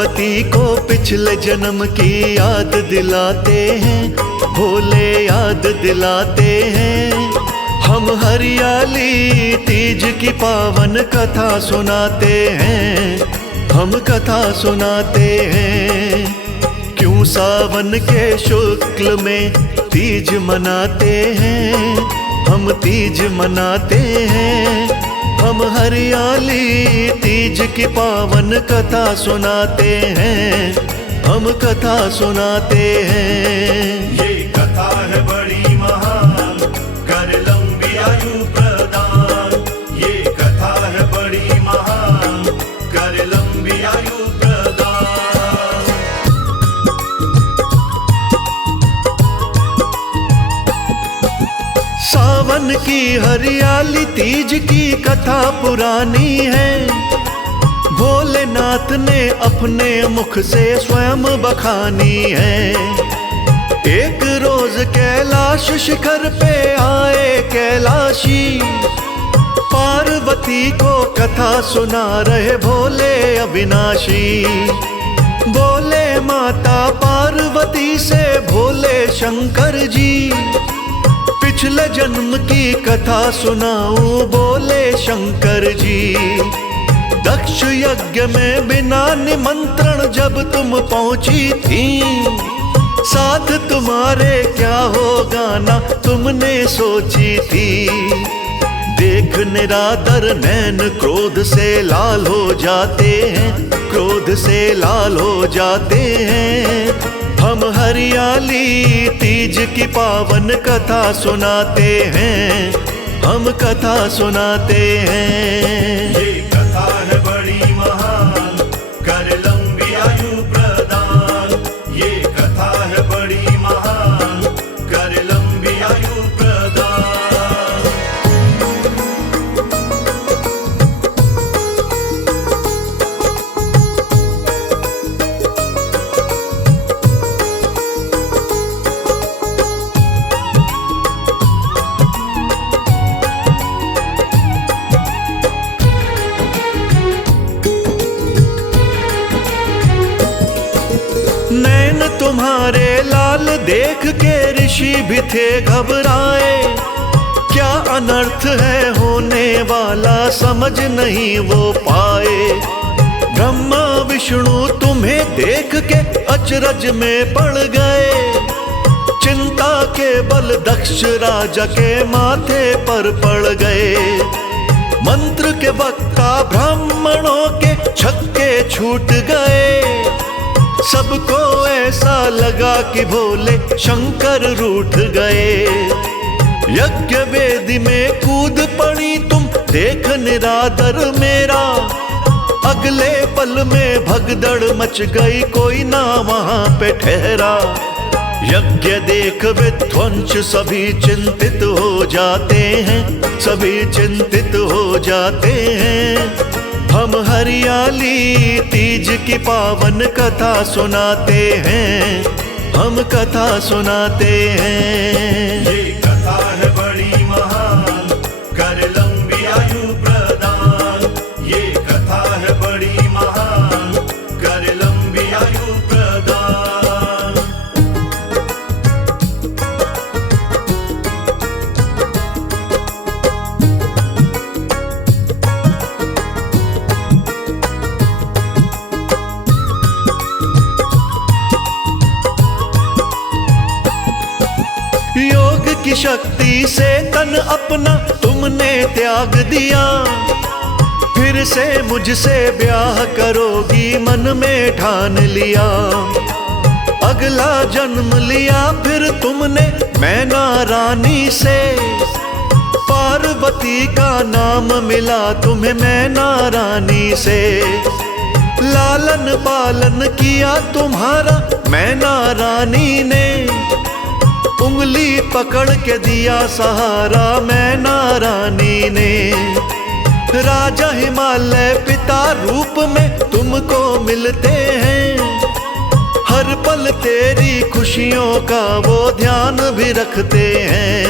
पार्वती को पिछले जन्म की याद दिलाते हैं, भोले याद दिलाते हैं। हम हरियाली तीज की पावन कथा सुनाते हैं, हम कथा सुनाते हैं। क्यों सावन के शुक्ल में तीज मनाते हैं, हम तीज मनाते हैं। हम हरियाली तीज की पावन कथा सुनाते हैं, हम कथा सुनाते हैं। ये कथा है बड़ी महान, कर लंबी आयु प्रदान। ये कथा है बड़ी महान, कर लंबी आयु प्रदान। सावन की हरियाली तीज की कथा पुरानी है। भोलेनाथ ने अपने मुख से स्वयं बखानी है। एक रोज कैलाश शिखर पे आए कैलाशी, पार्वती को कथा सुना रहे भोले अविनाशी। बोले माता पार्वती से भोले शंकर जी, पिछले जन्म की कथा सुनाऊं बोले शंकर जी। दक्ष यज्ञ में बिना निमंत्रण जब तुम पहुंची थी, साथ तुम्हारे क्या होगा ना तुमने सोची थी। देख निरादर नैन क्रोध से लाल हो जाते हैं, क्रोध से लाल हो जाते हैं। हम हरियाली तीज की पावन कथा सुनाते हैं, हम कथा सुनाते हैं। ये कथा है बड़ी महान, कर लंबी आयु प्रदान। ये कथा है बड़ी महान, कर लंबी आयु प्रदान। नैन तुम्हारे लाल देख के ऋषि भी थे घबराए। क्या अनर्थ है होने वाला समझ नहीं वो पाए। ब्रह्मा विष्णु तुम्हें देख के अचरज में पड़ गए। चिंता के बल दक्ष राजा के माथे पर पड़ गए। मंत्र के वक्ता ब्राह्मणों के छक्के छूट गए। सबको ऐसा लगा कि भोले शंकर रूठ गए। यज्ञ वेदी में कूद पड़ी तुम देख निरादर मेरा। अगले पल में भगदड़ मच गई, कोई ना वहां पे ठहरा। यज्ञ देख विध्वंस सभी चिंतित हो जाते हैं, सभी चिंतित हो जाते हैं। हम हरियाली तीज की पावन कथा सुनाते हैं, हम कथा सुनाते हैं। ये कथा है बड़ी महान, कर लंबी आयु प्रदान। ये कथा है बड़ी महान, कर लंबी आयु प्रदान। योग की शक्ति से तन अपना तुमने त्याग दिया। फिर से मुझसे ब्याह करोगी मन में ठान लिया। अगला जन्म लिया फिर तुमने मैना रानी से। पार्वती का नाम मिला तुम्हें मैना रानी से। लालन पालन किया तुम्हारा मैना रानी ने। उंगली पकड़ के दिया सहारा मैना रानी ने। राजा हिमालय पिता रूप में तुमको मिलते हैं। हर पल तेरी खुशियों का वो ध्यान भी रखते हैं।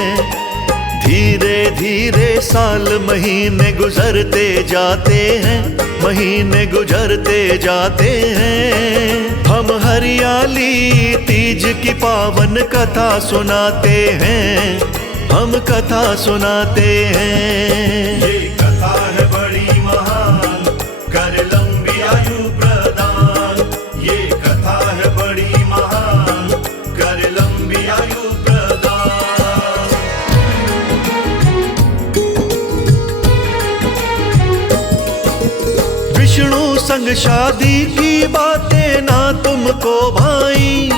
धीरे धीरे साल महीने गुजरते जाते हैं, महीने गुजरते जाते हैं। हम हरियाली तीज की पावन कथा सुनाते हैं, हम कथा सुनाते हैं। ये कथा है बड़ी महान, कर लंबी आयु प्रदान। ये कथा है बड़ी महान, कर लंबी आयु प्रदान। विष्णु संग शादी की बातें ना तुमको भाई,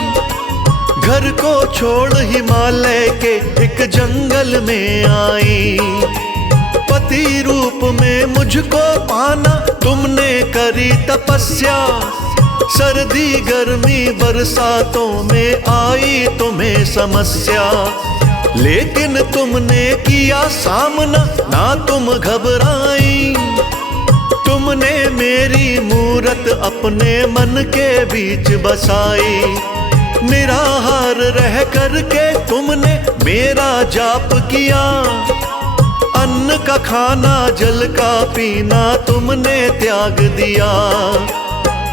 घर को छोड़ हिमालय के एक जंगल में आई। पति रूप में मुझको पाना तुमने करी तपस्या, सर्दी गर्मी बरसातों में आई तुम्हें समस्या। लेकिन तुमने किया सामना, ना तुम घबराई। तुमने मेरी मूरत अपने मन के बीच बसाई। निराहार रह करके तुमने मेरा जाप किया, अन्न का खाना जल का पीना तुमने त्याग दिया।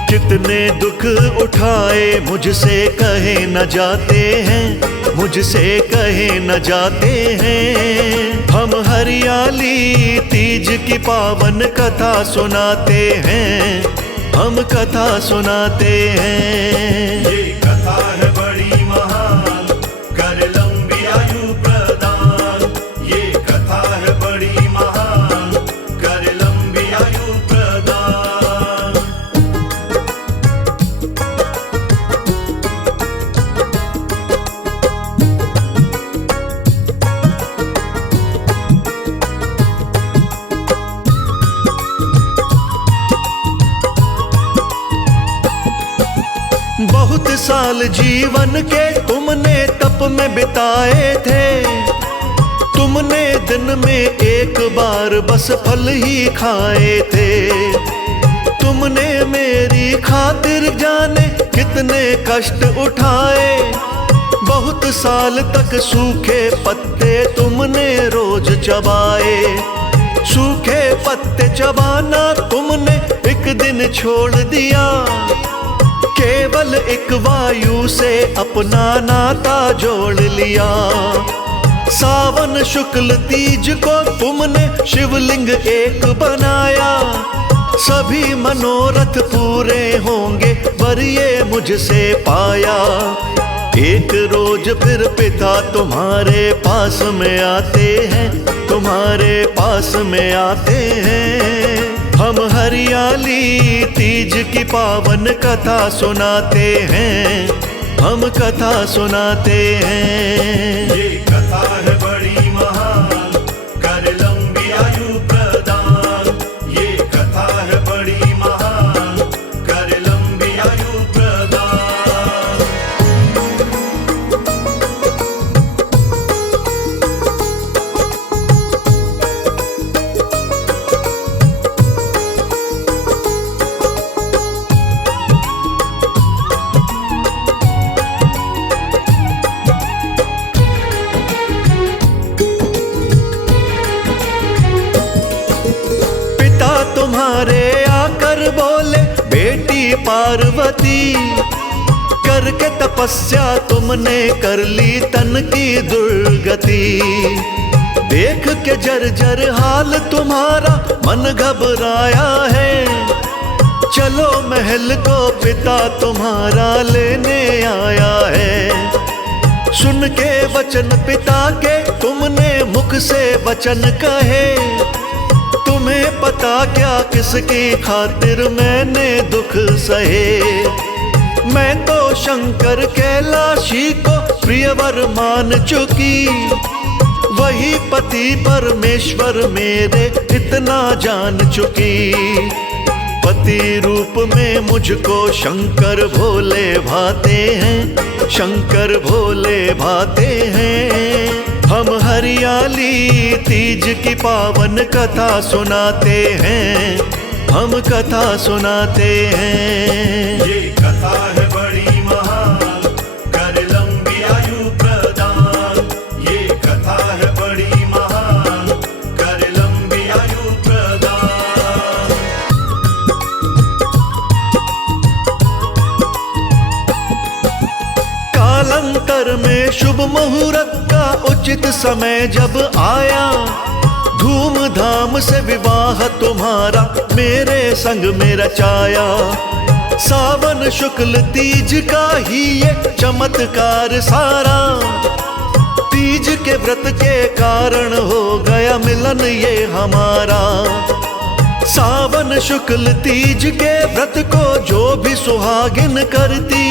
कितने दुख उठाए मुझसे कहे न जाते हैं, मुझसे कहे न जाते हैं। हम हरियाली तीज की पावन कथा सुनाते हैं, हम कथा सुनाते हैं। ये कथा है बड़ी महान, कर लंबी आयु प्रदान। ये कथा है बड़ी महान, कर लंबी आयु प्रदान। बहुत साल जीवन के तुमने तप में बिताए थे। तुमने दिन में एक बार बस फल ही खाए थे। तुमने मेरी खातिर जाने कितने कष्ट उठाए। बहुत साल तक सूखे पत्ते तुमने रोज चबाए। सूखे पत्ते चबाना तुमने एक दिन छोड़ दिया। केवल एक वायु से अपना नाता जोड़ लिया। सावन शुक्ल तीज को तुमने शिवलिंग एक बनाया। सभी मनोरथ पूरे होंगे पर ये मुझसे पाया। एक रोज फिर पिता तुम्हारे पास में आते हैं, तुम्हारे पास में आते हैं। हम हरियाली तीज की पावन कथा सुनाते हैं, हम कथा सुनाते हैं। ये कथा है बड़ी महान, कर लंबी आयु प्रदान। ये कथा है बड़ी महान, कर लंबी आयु प्रदान। तुम्हारे आकर बोले बेटी पार्वती, करके तपस्या तुमने कर ली तन की दुर्गति। देख के जर्जर हाल तुम्हारा मन घबराया है। चलो महल को पिता तुम्हारा लेने आया है। सुन के वचन पिता के तुमने मुख से वचन कहे। तुम्हें पता क्या किसकी खातिर मैंने दुख सहे। मैं तो शंकर कैलाशी को प्रियवर मान चुकी। वही पति परमेश्वर मेरे इतना जान चुकी। पति रूप में मुझको शंकर भोले भाते हैं, शंकर भोले भाते हैं। हम हरियाली तीज की पावन कथा सुनाते हैं, हम कथा सुनाते हैं। ये कथा है बड़ी महान, कर लंबी आयु प्रदान। ये कथा है बड़ी महान। कालांतर में शुभ मुहूर्त का उचित समय जब आया, धूमधाम से विवाह तुम्हारा मेरे संग में रचाया। सावन शुक्ल तीज का ही ये चमत्कार सारा, तीज के व्रत के कारण हो गया मिलन ये हमारा। सावन शुक्ल तीज के व्रत को जो भी सुहागिन करती,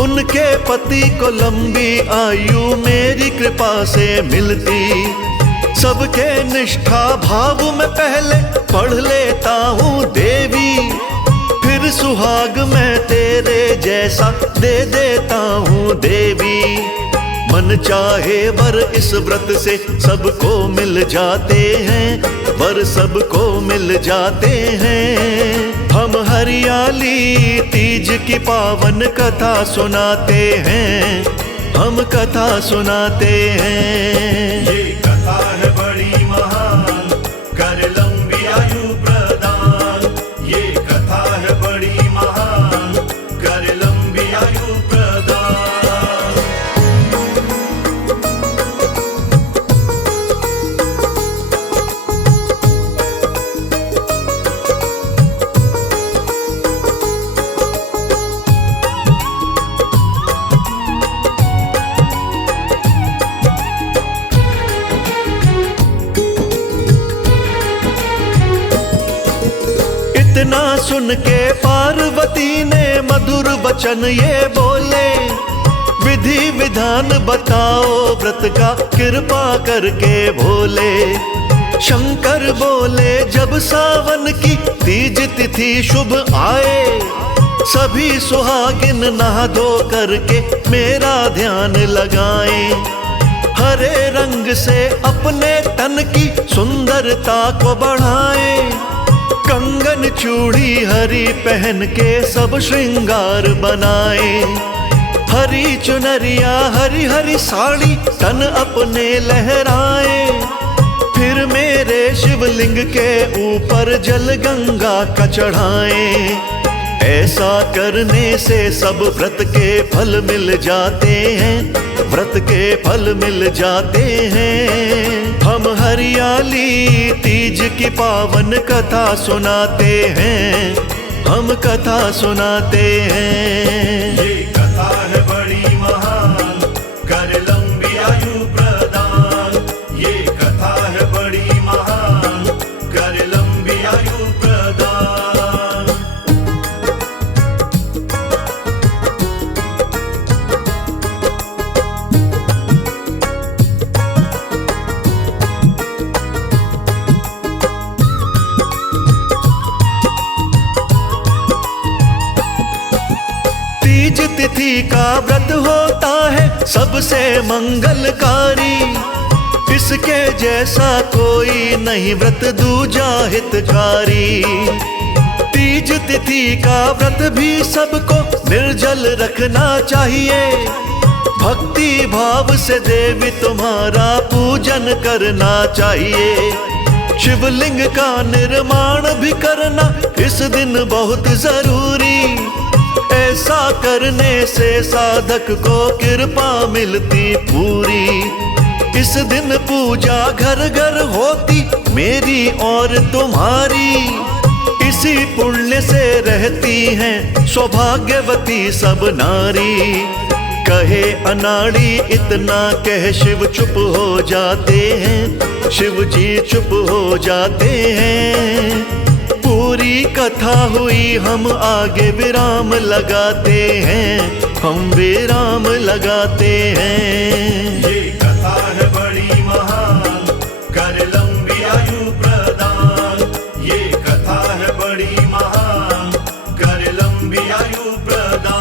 उनके पति को लंबी आयु मेरी कृपा से मिलती। सबके निष्ठा भाव में पहले पढ़ लेता हूँ देवी, फिर सुहाग मैं तेरे जैसा दे देता हूँ देवी। मन चाहे वर इस व्रत से सबको मिल जाते हैं, वर सबको मिल जाते हैं। हम हरियाली तीज की पावन कथा सुनाते हैं, हम कथा सुनाते हैं। ये कथा है बड़ी महान, कर लंबी आयु प्रदान। ये कथा है बड़ी महान, कर लंबी आयु प्रदान। इतना सुन के पार्वती ने मधुर वचन ये बोले, विधि विधान बताओ व्रत का कृपा करके भोले। शंकर बोले जब सावन की तीज तिथि शुभ आए, सभी सुहागिन नहा धो करके मेरा ध्यान लगाएं। हरे रंग से अपने तन की सुंदरता को बढ़ाएं, कंगन चूड़ी हरी पहन के सब श्रृंगार बनाए। हरी चुनरिया हरी हरी साड़ी तन अपने लहराए, फिर मेरे शिवलिंग के ऊपर जल गंगा का चढ़ाए। ऐसा करने से सब व्रत के फल मिल जाते हैं, व्रत के फल मिल जाते हैं। हम हरियाली तीज की पावन कथा सुनाते हैं, हम कथा सुनाते हैं। ये कथा है बड़ी महान, कर लंबी आयु प्रदान। ये कथा है बड़ी महान, कर लंबी आयु प्रदान। तीज तिथि का व्रत होता है सबसे मंगलकारी, इसके जैसा कोई नहीं व्रत दूजा हितकारी। तीज तिथि का व्रत भी सबको निर्जल रखना चाहिए, भक्ति भाव से देवी तुम्हारा पूजन करना चाहिए। शिवलिंग का निर्माण भी करना इस दिन बहुत जरूरी, ऐसा करने से साधक को कृपा मिलती पूरी। इस दिन पूजा घर घर होती मेरी और तुम्हारी, इसी पुण्य से रहती हैं सौभाग्यवती सब नारी। कहे अनाड़ी इतना कह शिव चुप हो जाते हैं, शिव जी चुप हो जाते हैं। पूरी कथा हुई हम आगे विराम लगाते हैं, हम विराम लगाते हैं। ये कथा है बड़ी महान, कर लंबी आयु प्रदान। ये कथा है बड़ी महान, कर लंबी आयु प्रदान।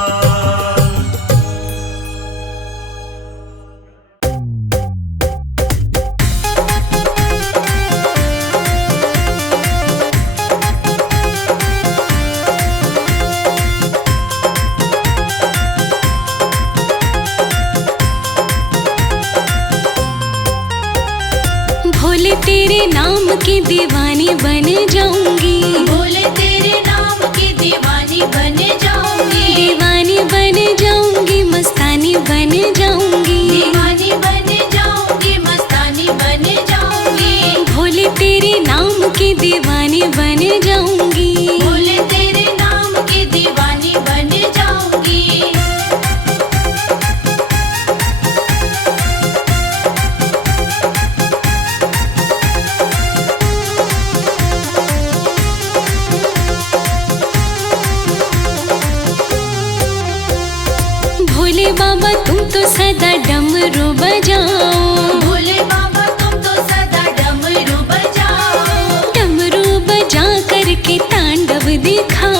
भोले तेरे नाम की दीवानी बन जाऊंगी, भोले तेरे नाम की दीवानी बन जाऊंगी, दीवानी बन जाऊंगी, मस्तानी बन भोले बाबा तुम तो सदा डमरू बजाओ, भोले बाबा तुम तो सदा डमरू बजाओ, डमरू बजा करके तांडव दिखाओ,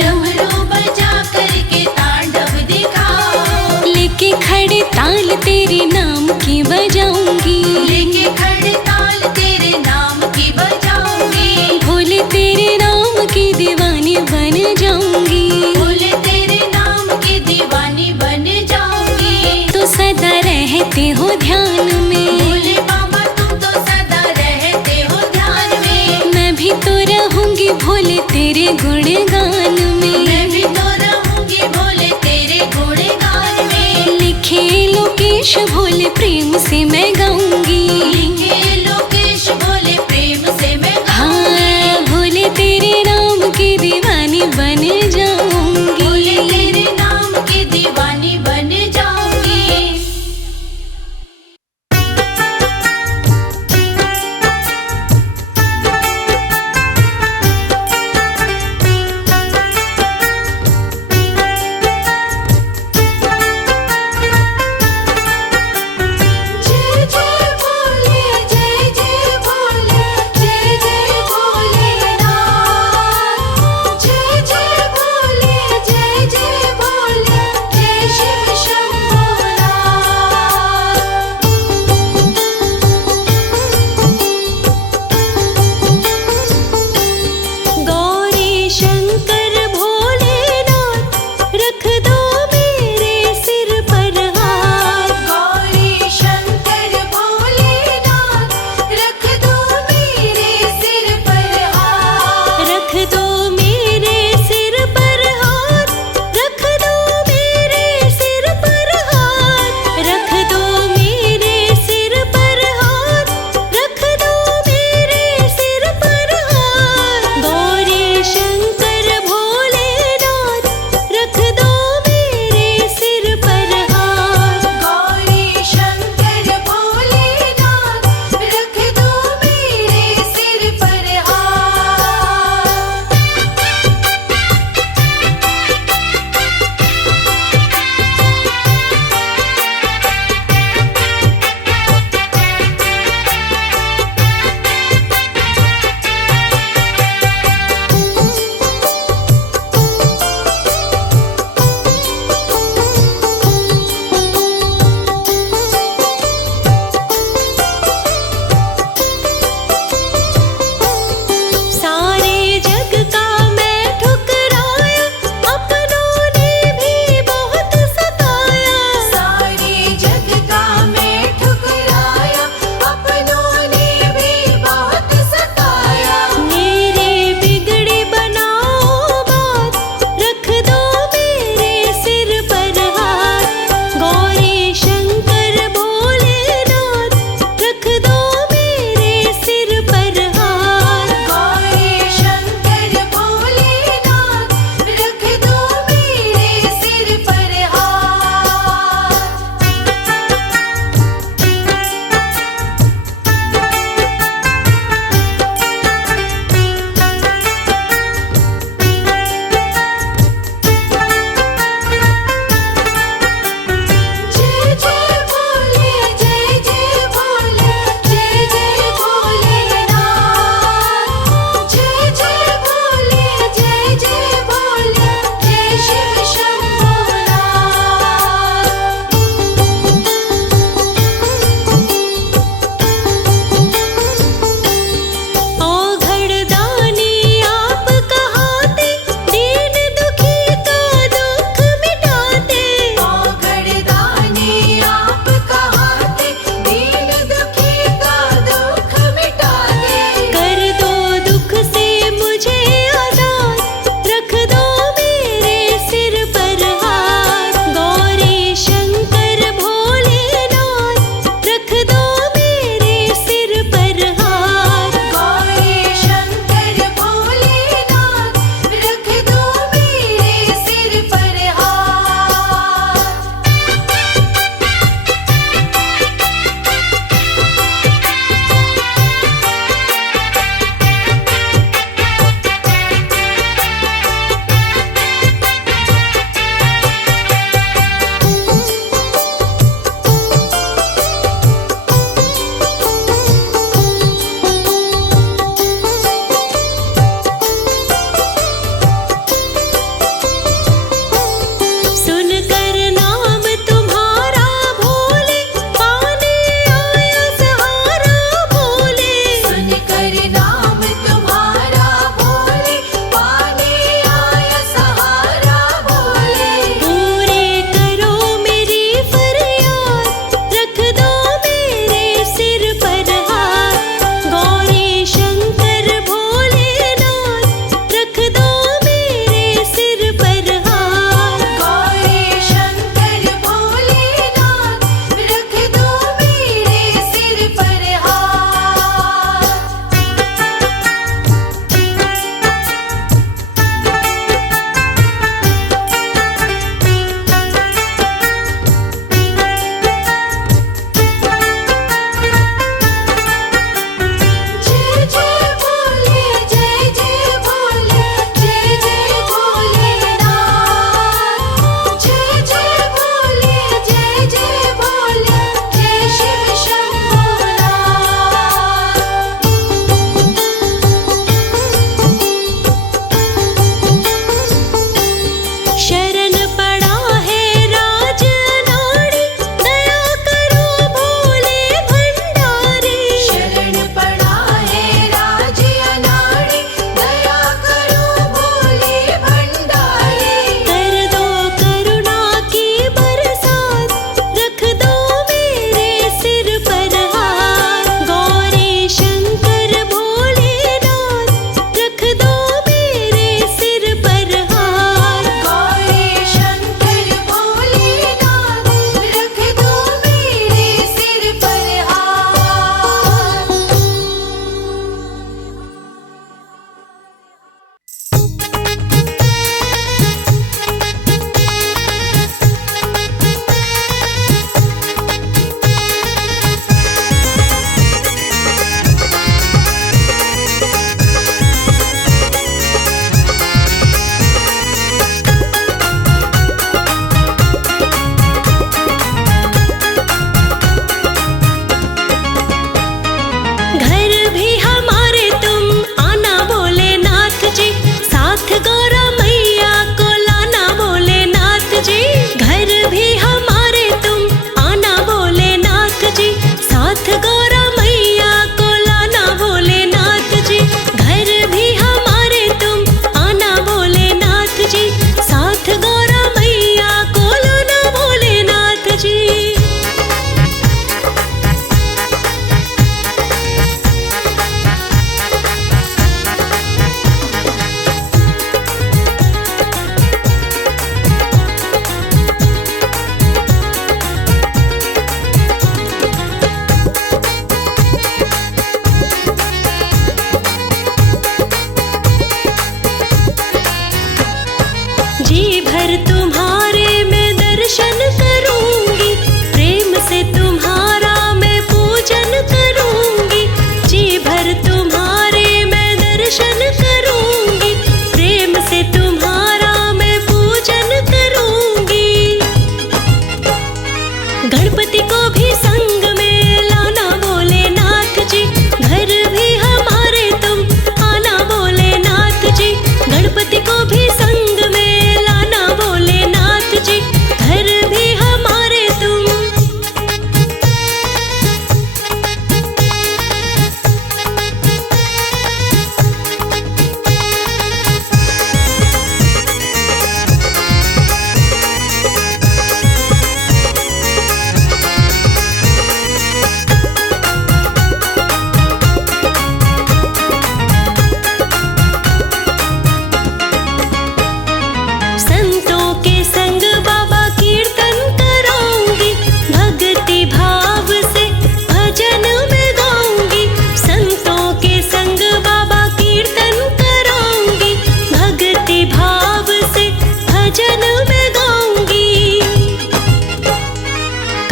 डमरू बजा करके तांडव दिखाओ। लेके खड़े ताल तेरे नाम की बजाऊंगी, लेके खड़े ताल तेरे नाम की बजाऊंगी, भोले तेरे नाम की दीवानी बन जाऊंगी, भोले तेरे नाम की दीवानी बन जाऊंगी। तो सदा रहते हो ध्यान में, भोले बाबा तुम तो सदा रहते हो ध्यान में, मैं भी तो रहूंगी भोले तेरे गुणगान में, मैं भी तो रहूंगी भोले तेरे गुणगान में। लिखे लोकेश भोले प्रेम से मैं गाऊंगी, लिखे लोकेश भोले प्रेम से मैं हाँ भोले तेरे नाम की दीवानी बन जाऊंगी, भोले तेरे नाम की दीवानी बन जाऊंगी। जय जय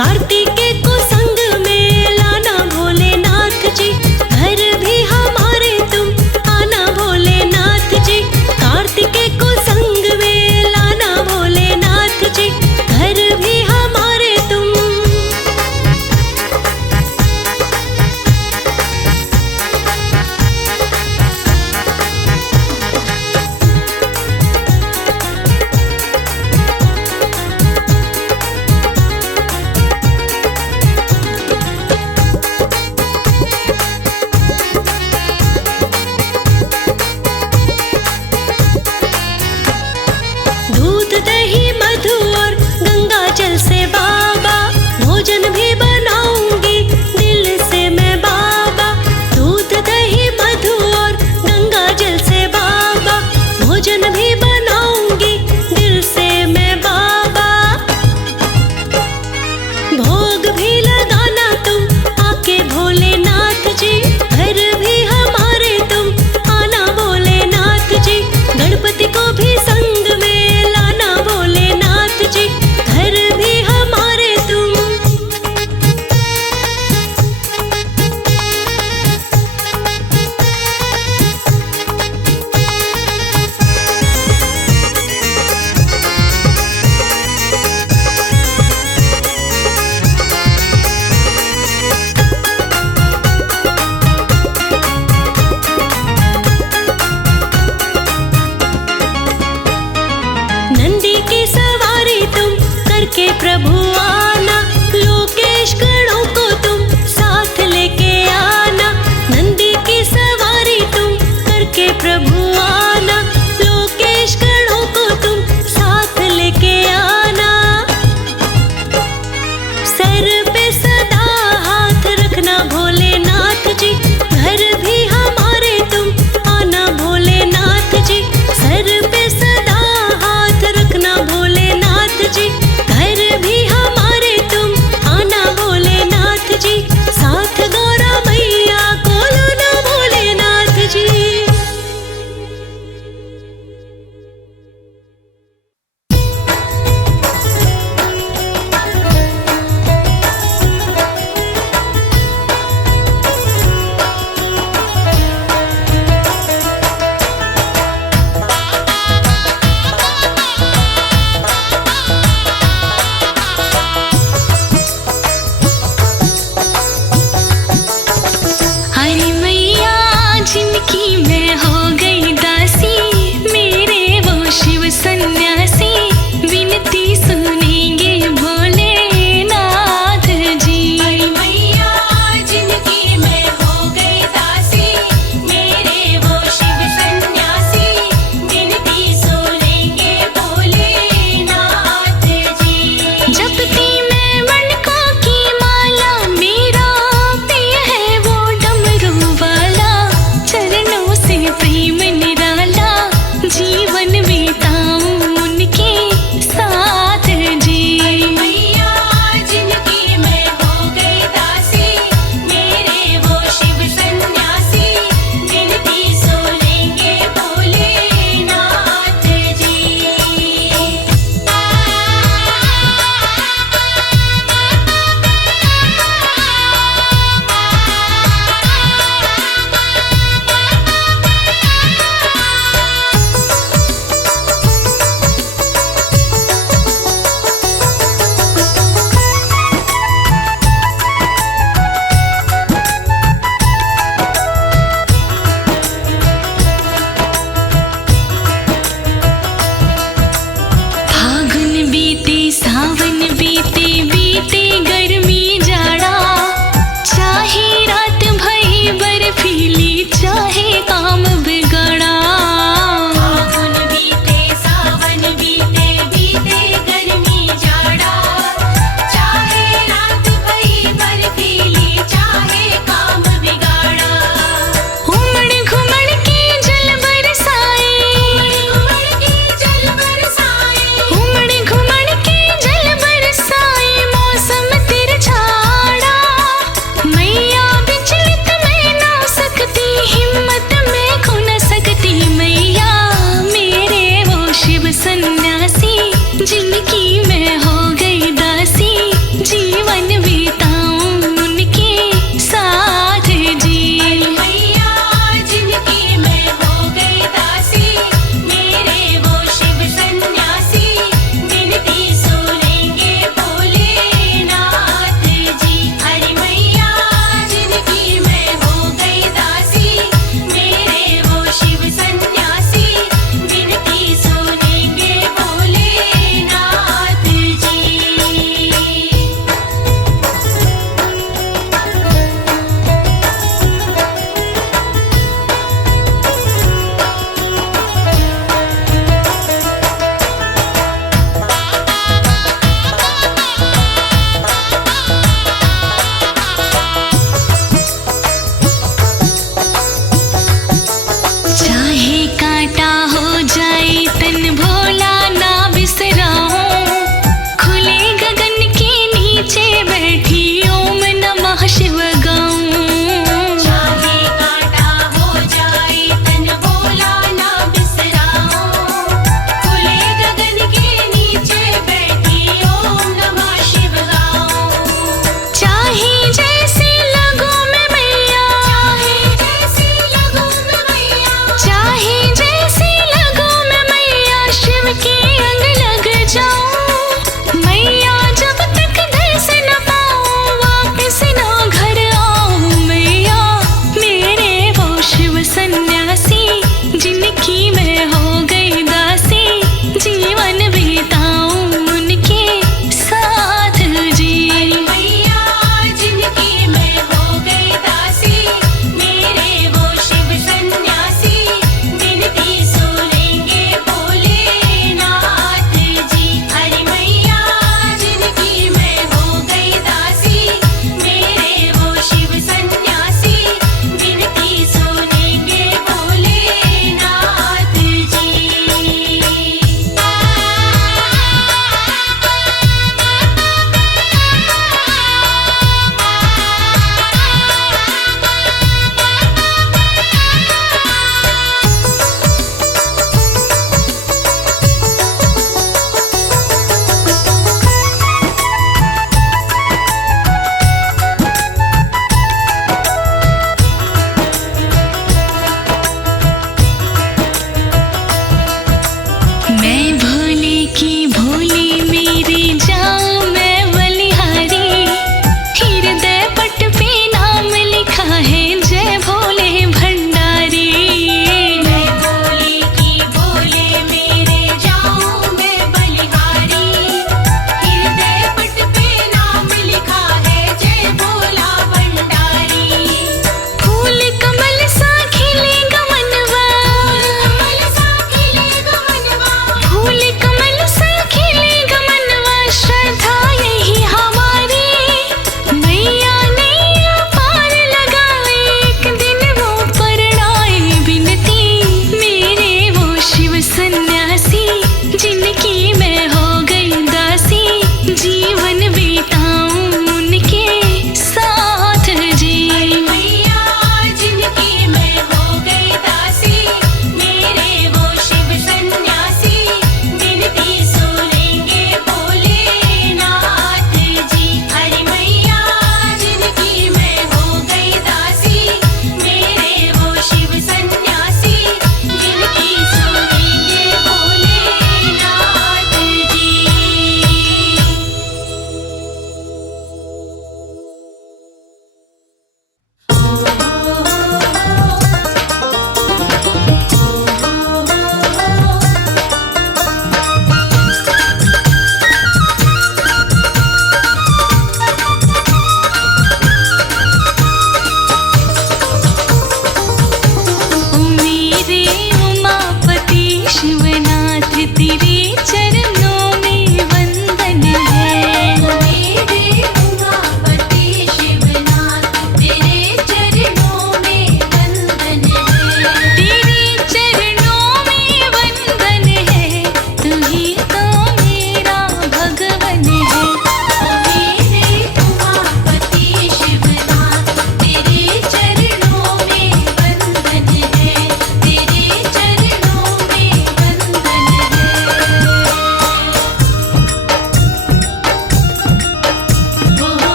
कार्तिके को संग में लाना भोलेनाथ जी, घर भी हमारे तुम आना भोलेनाथ जी। कार्तिके को संग में लाना भोलेनाथ जी, घर भी हमारे तुम। दूध दही मधु और गंगा जल से बाबा भोजन भी बनाऊंगी दिल से मैं बाबा। दूध दही मधु और गंगा जल से बाबा भोजन भी बनाऊंगी दिल से मैं बाबा। भोग भी लगाना तुम आके भोलेनाथ जी, घर भी हमारे तुम आना भोलेनाथ जी। गणपति को भी संग में लाना भोलेनाथ जी, घर भी हमारे तुम। नंदी की सवारी तुम करके प्रभु आना, लोकेश गणों को तुम साथ लेके आना। नंदी की सवारी तुम करके प्रभु आना, लोकेश गणों को तुम साथ लेके आना। सर पे सदा हाथ रखना भोलेनाथ जी, घर भी हमारे तुम आना भोलेनाथ जी। सर पे सदा हाथ रखना भोलेनाथ जी, घर भी हमारे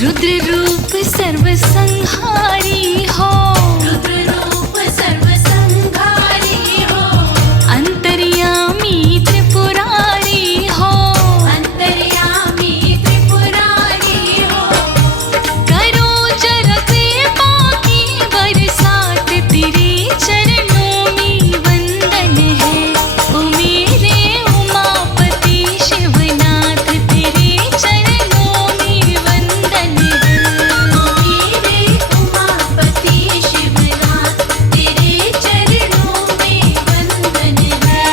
रुद्र रूप सर्वसंहारी हो, रुद्र रूप सर्वसंहारी हो, अंतर्यामी त्रिपुरारी हो, अंतर्यामी त्रिपुरारी हो। करो जरा कृपा की बरसात, तेरे चरणों में वंदन है। ओ मेरे उमापति शिवनाथ, तेरे चरणों में वंदन है। ओ मेरे उमापति शिवनाथ, तेरे चरणों में वंदन है।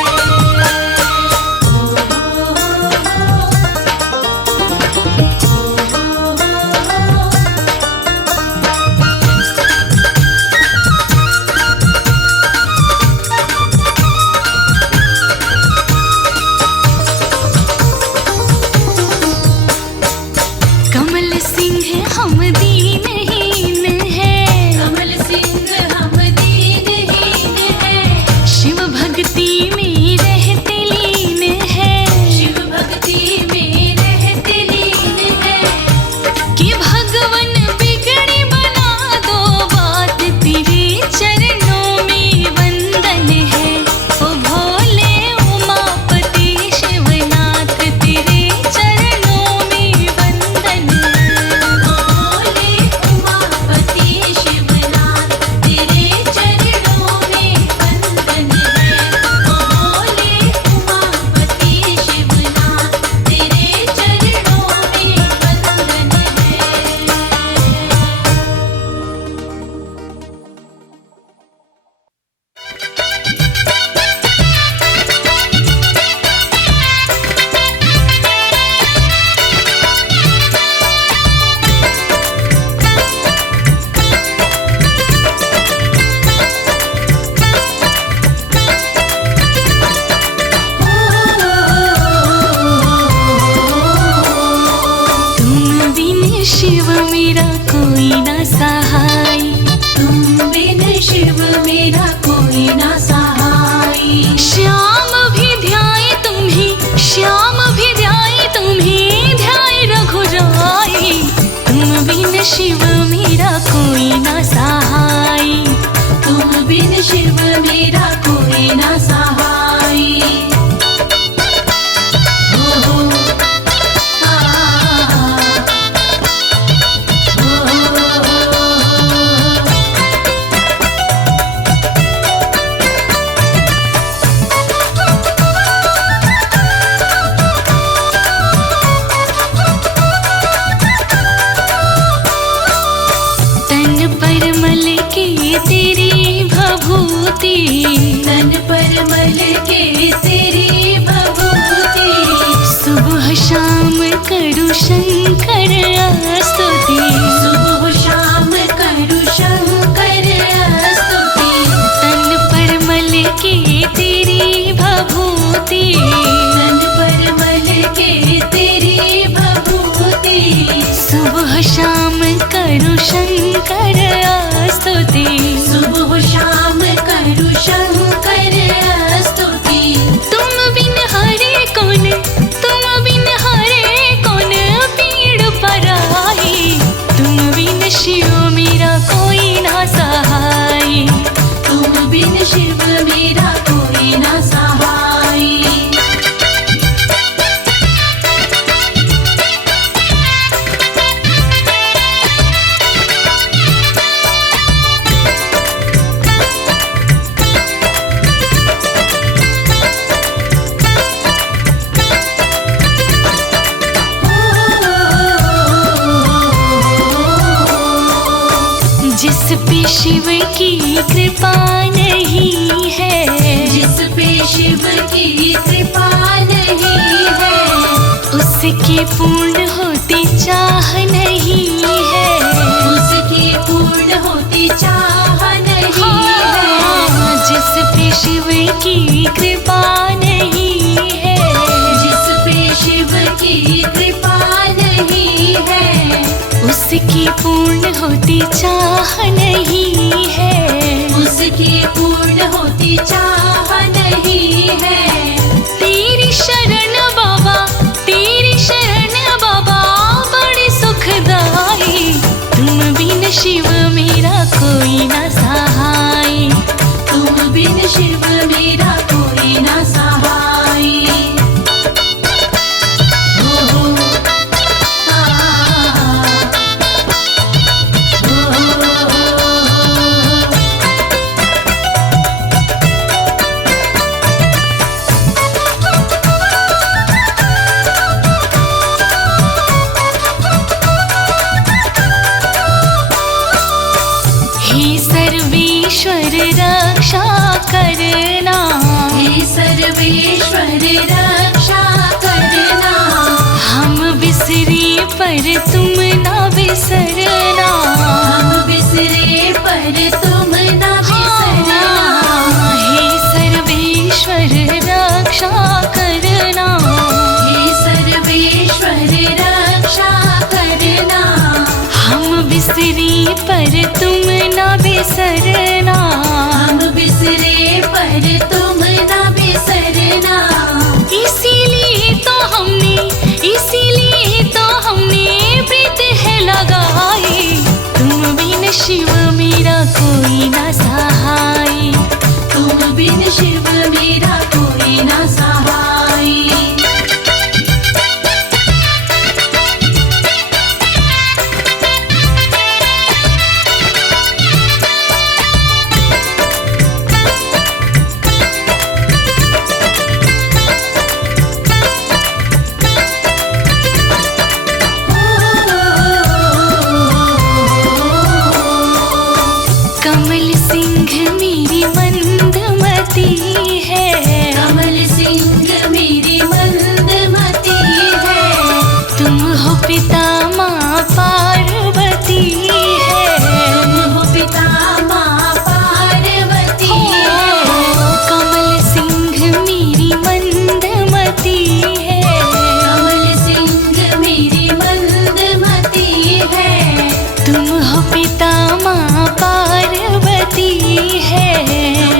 कमल सिंह हम दीनहीन है, कमल सिंह हम दीनहीन है, शिव भक्ति में रहते लीन है। शिव भक्ति में रहते लीन है। कि भगवन बिगड़ी बना दो बात, तेरे चरणों में वंदन है। ओ भोले उमापति शिवनाथ, तेरे चरणों में वंदन है। भोले उमापति शिवनाथ, तेरे चरणों में वंदन है। भोले उमापति शिवनाथ, तेरे चरणों में वंदन है। तुम बिन शिव मेरा कोई ना सहाय, तुम बिन शिव मेरा कोई ना सहाय। श्याम भी ध्याए तुम्हें, श्याम भी ध्याए तुम्हें, ध्याए रघुराई। तुम बिन शिव मेरा कोई ना सहाय। तुम बिन शिव मेरा कोई ना सहाय। हो आ तन पर मल के तेरी भभूति, तन पर मल के तेरी भभूति। सुबह शाम करू शंकर स्तुति। सुबह शाम करू शंकर स्तुति। तन पर मल के तेरी भभूति, तन पर मल के तेरी भभूति। सुबह शाम करू शंकर स्तुति। सुबह शाम करू शंकर स्तुति। तुम बिन हरे कौन, तुम बिन हरे कौन पीड़ पराई। तुम बिन शिव मेरा कोई ना सहाय। तुम बिन शिव मेरा कोई ना सहाय। जिस पे शिव की कृपा नहीं है, जिस पे शिव की कृपा नहीं है, उसकी पूर्ण होती चाह नहीं है। उसकी पूर्ण होती चाह नहीं है। जिस पे शिव की कृपा नहीं है, जिस पे शिव की कृपा नहीं है, उसकी पूर्ण होती चाह नहीं है। उसकी पूर्ण होती चाह नहीं है। तेरी शरण बाबा, तेरी शरण बाबा बड़ी सुखदाई। करना। हे सर्वेश्वर रक्षा करना। हम बिसरे पर तुम ना बिसरना। हम बिसरे पर तुम ना बिसरना। हे सर्वेश्वर रक्षा करना। हे सर्वेश्वर रक्षा करना। हम बिसरे पर तुम ना बिसरना। हम बिसरे पर तुम ना बिसरना। इसीलिए तो हमने प्रीत है लगाई। तुम बिन शिव मेरा कोई ना सहाय। तुम बिन शिव मेरा कोई ना सहाय। कमल सिंह मेरी मंदमती है। कमल सिंह मेरी मंदमती है। तुम हो पिता माँ पार्वती है। तुम हो पिता माँ पार्वती है। कमल सिंह मेरी मंदमती है। कमल सिंह मेरी मंदमती है। तुम हो पिता माँ पार्वती है।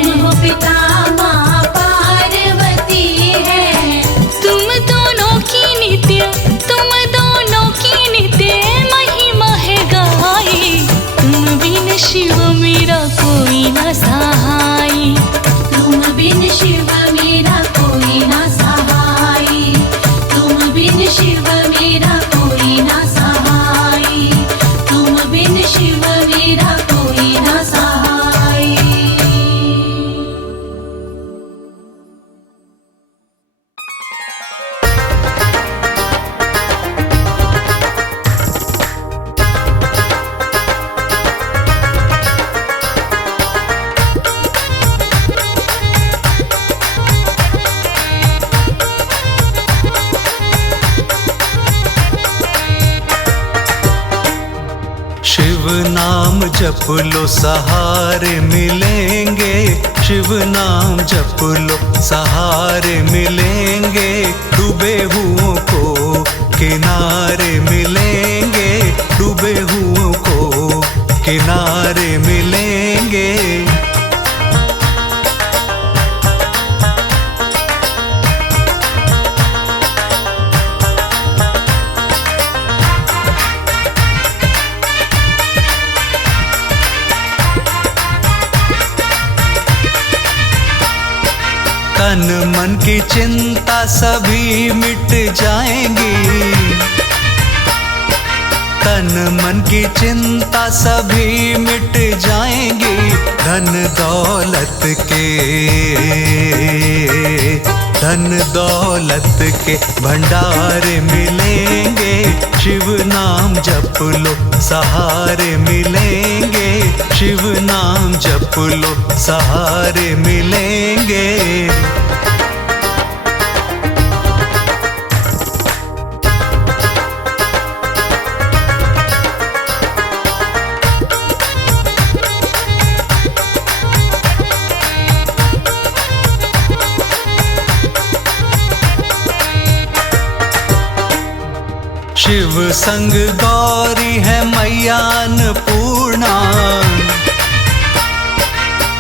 तुम हो पिता माँ पार्वती है। तुम दोनों की नित्य महिमा है गाई। तुम बिन शिव मेरा कोई ना सहाय। तुम बिन शिव मेरा कोई ना सहाय। तुम बिन शिव मेरा कोई ना सहाय। तुम बिन शिव मेरा कोई ना सहाय। शिव नाम जप लो सहारे मिलेंगे। शिव नाम जप लो सहारे मिलेंगे। डूबे हुओं को किनारे मिलेंगे। डूबे हुओं को किनारे मिलेंगे। तन मन की चिंता सभी मिट जाएंगी। तन मन की चिंता सभी मिट जाएंगी। धन दौलत के भंडार मिलेंगे। शिव नाम जप लो सहारे मिलेंगे। शिव नाम जप लो सहारे मिलेंगे। शिव संग गौरी है मैया अन्नपूर्णा।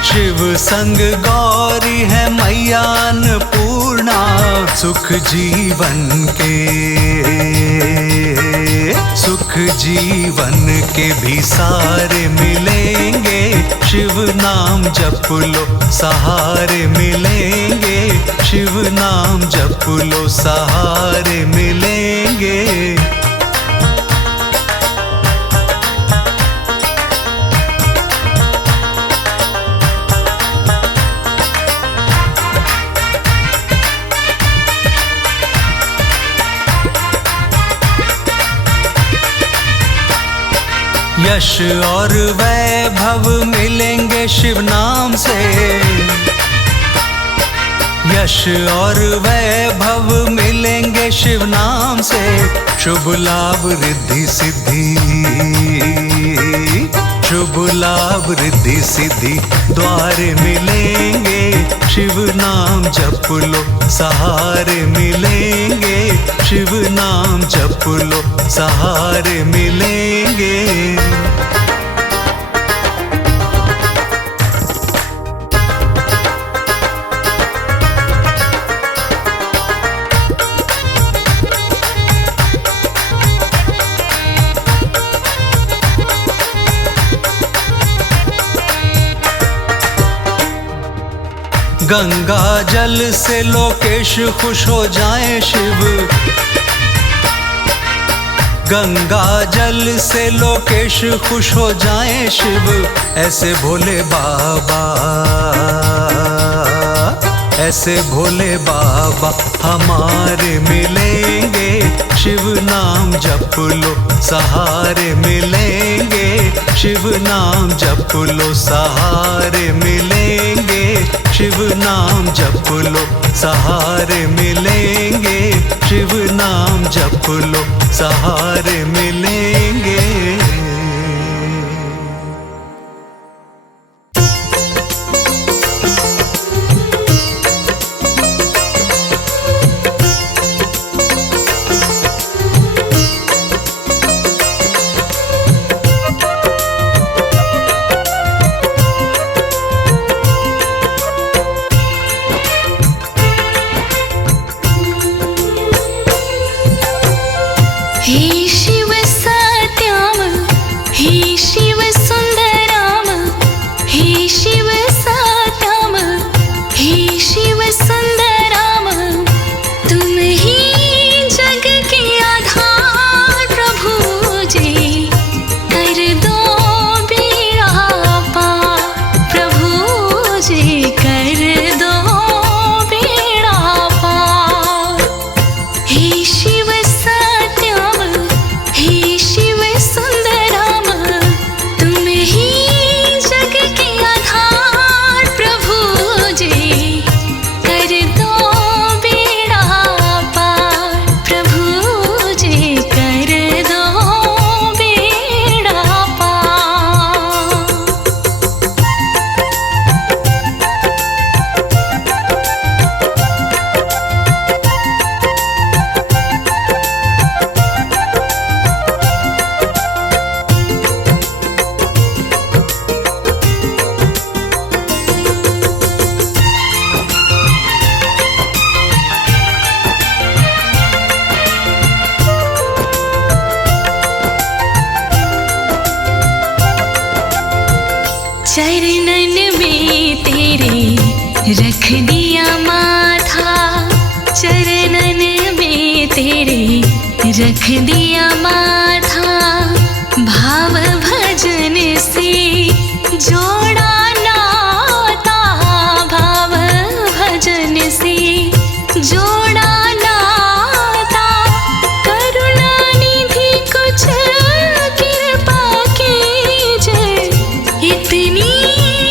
शिव संग गौरी है मैया अन्नपूर्णा। सुख जीवन के भी सारे मिलेंगे। शिव नाम जप लो सहारे मिलेंगे। शिव नाम जप लो सहारे मिलेंगे। यश और वैभव मिलेंगे शिव नाम से। यश और वैभव मिलेंगे शिव नाम से, शुभ लाभ रिद्धि सिद्धि, शुभ लाभ रिद्धि सिद्धि द्वार मिलेंगे, शिव नाम जप लो सहारे मिलेंगे, शिव नाम जप लो सहारे मिलेंगे। गंगा जल से लोकेश खुश हो जाए शिव, गंगा जल से लोकेश खुश हो जाए शिव, ऐसे भोले बाबा, ऐसे भोले बाबा हमारे मिलेंगे, शिव नाम जप लो सहारे मिलेंगे, शिव नाम जप लो सहारे मिलेंगे, शिव नाम जप लो सहारे मिलेंगे, शिव नाम जप लो सहारे मिलेंगे। हे शिव सत्याम, हे शिव सुंदराम, हे शिव सत्याम, हे शिव सुंदराम, तुम ही जग के आधार प्रभु जी, कर दो बेड़ा पार प्रभु जी, कर दो बेड़ा पार। हे शिव सत्याम, हे शिव सुंदराम, तुम ही जग के आधार प्रभु जी, कर दो बेड़ा पार प्रभु जी, कर दो बेड़ा पार। चरणन में तेरे रख दिया माथा, चरणन में तेरे रख दिया माथा, भाव भजन से जोड़ा नाता, भाव भजन से जोड़ा नाता, करुणा निधि कुछ कृपा कीजिए, इतनी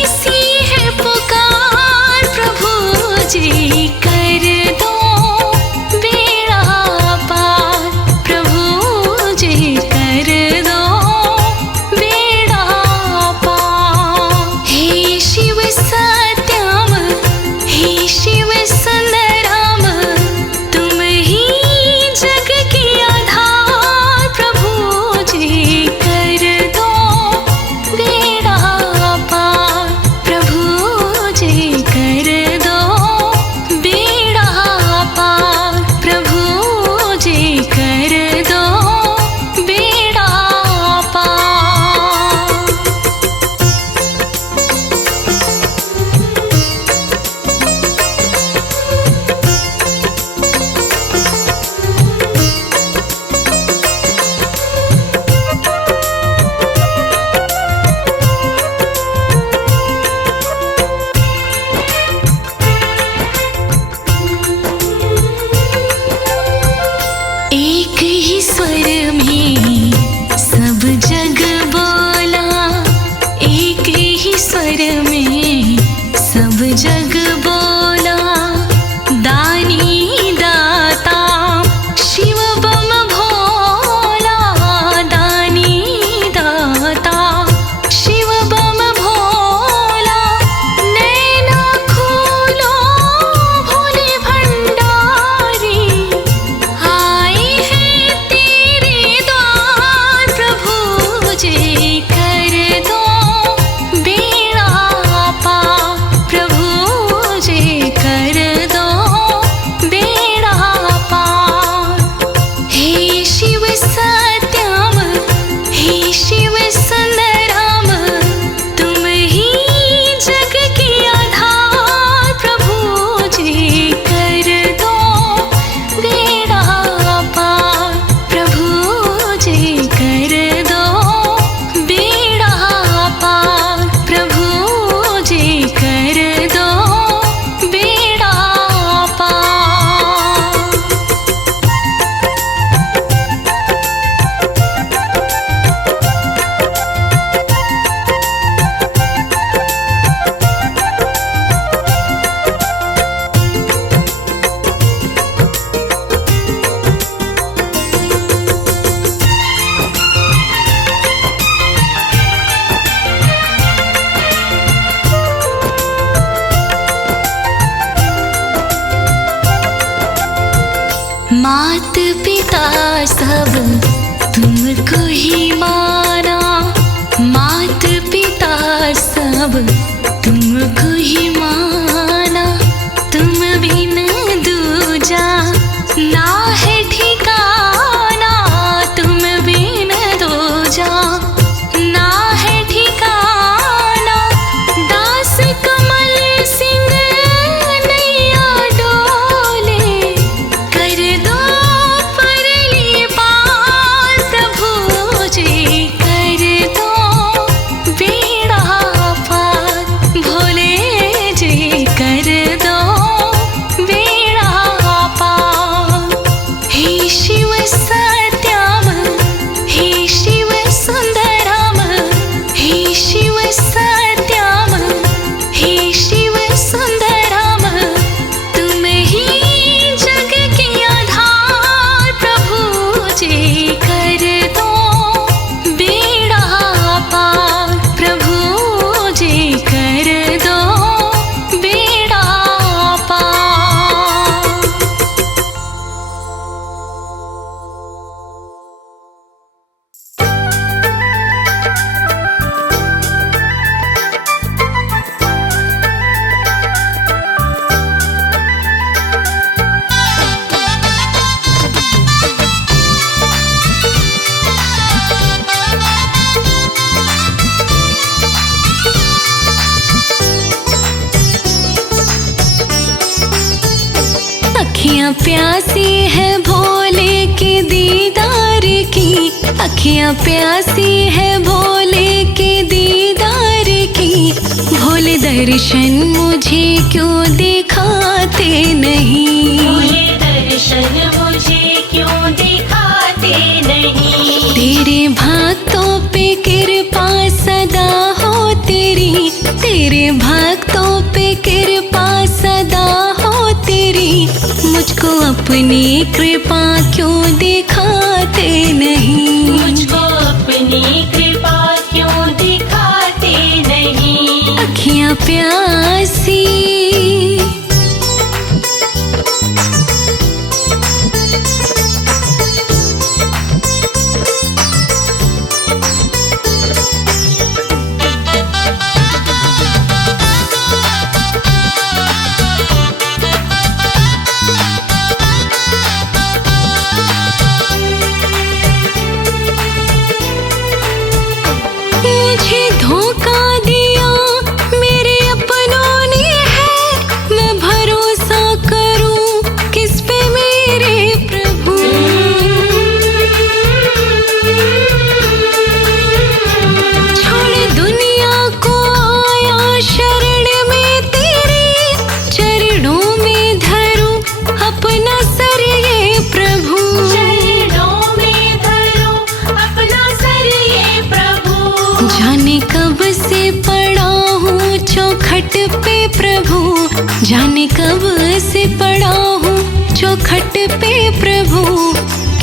सी है पुकार प्रभु जी, कर दो बेड़ा पार प्रभु सब तुमको ही माना, मात पिता सब तुमको ही माना, तुम बिन दूजा ना है ठिकाना, तुम बिन दूजा ना है ठिकाना। दास कमल सिंह नैया डोले, कर दो परली पार प्रभु जी, कर दो बेड़ा पार भोले जी, कर दो बेड़ा पार। हे शिव सत्याम, हे शिव सुंदराम, हे शिव सत्याम, हे शिव सुंदराम, तुम ही जग के आधार प्रभु जी, कर दो बेड़ा पार प्रभु जी, कर दो बेड़ा पार। अखियाँ प्यासी है भोले के दीदार की, अखियाँ प्यासी है भोले के दीदार की, भोले दर्शन मुझे क्यों दिखाते नहीं, भोले दर्शन मुझे क्यों दिखाते नहीं। तेरे भक्तों पे कृपा सदा हो तेरी, तेरे भक्तों पे कृपा सदा हो तेरी, मुझको अपनी कृपा क्यों दिखाते नहीं, मुझको अपनी कृपा क्यों दिखाते नहीं। अखियाँ प्यासी मुझे धोखा दिया मेरे अपनों ने है, मैं भरोसा करूं किस पे मेरे प्रभु। छोड़ दुनिया को आया शरण में तेरे, चरणों में धरूं अपना सर ये प्रभु, चरणों में धरो अपना सर ये प्रभु। जाने कब से पड़ा हूँ चौखट पे प्रभु, जाने कब से पड़ा हूँ चौखट पे प्रभु,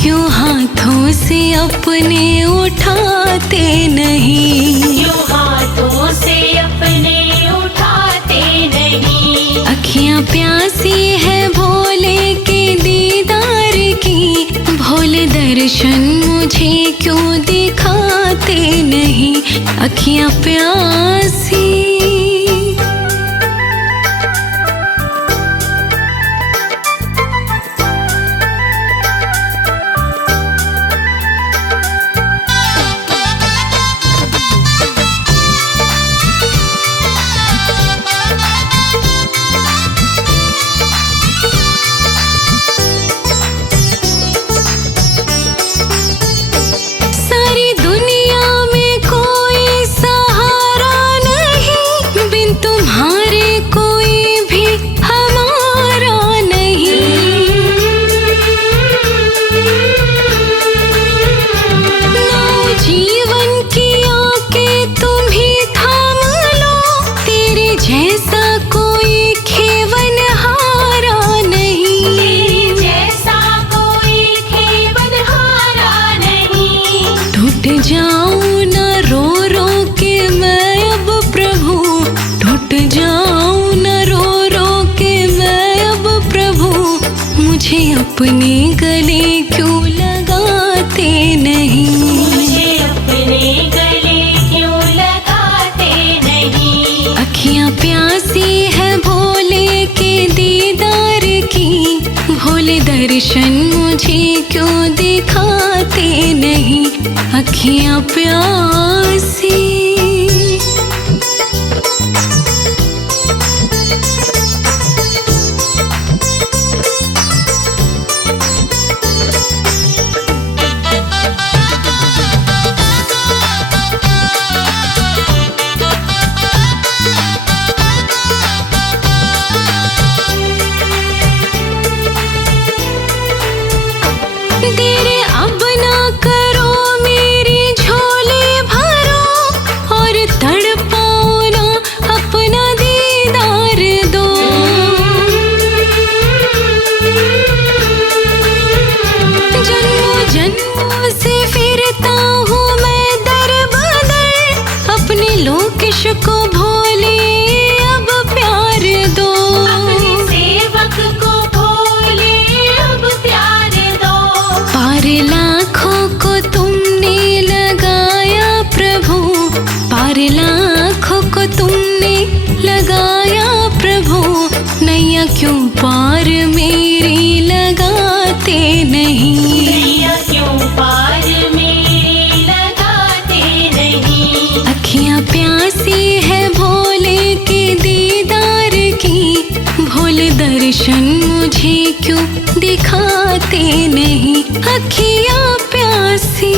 क्यों हाथों से अपने उठाते नहीं, क्यों हाथों से अपने उठाते नहीं। अखियाँ प्यासी है भोले के दीदार की, भोले दर्शन मुझे क्यों दिखाते नहीं, अखियाँ प्यासी। सारी दुनिया में कोई सहारा नहीं, बिन तुम्हारे कोई भी हमारा नहीं। लो जीवन की आंखें तुम ही थाम लो, तेरे जैसा कोई खेवनहारा नहीं, तेरे जैसा कोई खेवनहारा नहीं। टूट जाऊं न रो रो के मैं अब प्रभु, टूट जाऊं न रो रो के मैं अब प्रभु, मुझे अपने गले क्यों लगा दर्शन मुझे क्यों दिखाते नहीं, अखियाँ प्यासी। देर अब ना करो मेरी झोली भरो, और तड़पाओ ना अपना दीदार दो। जन्मों जन्मों से फिरता हूँ मैं दर बदर, अपने लोकेश को भोले अब प्यार दो। अपने सेवक को भोले अब प्यार दो। पार लाखों को तुमने लगाया प्रभु, पार लाखों को तुमने लगाया प्रभु, नैया क्यों पार मेरी लगाते नहीं। नैया क्यों पार मेरी लगाते नहीं। अखियाँ प्यासी है भोले के दीदार की, भोले दर्शन मुझे क्यों दिखाते नहीं, अखियाँ प्यासी।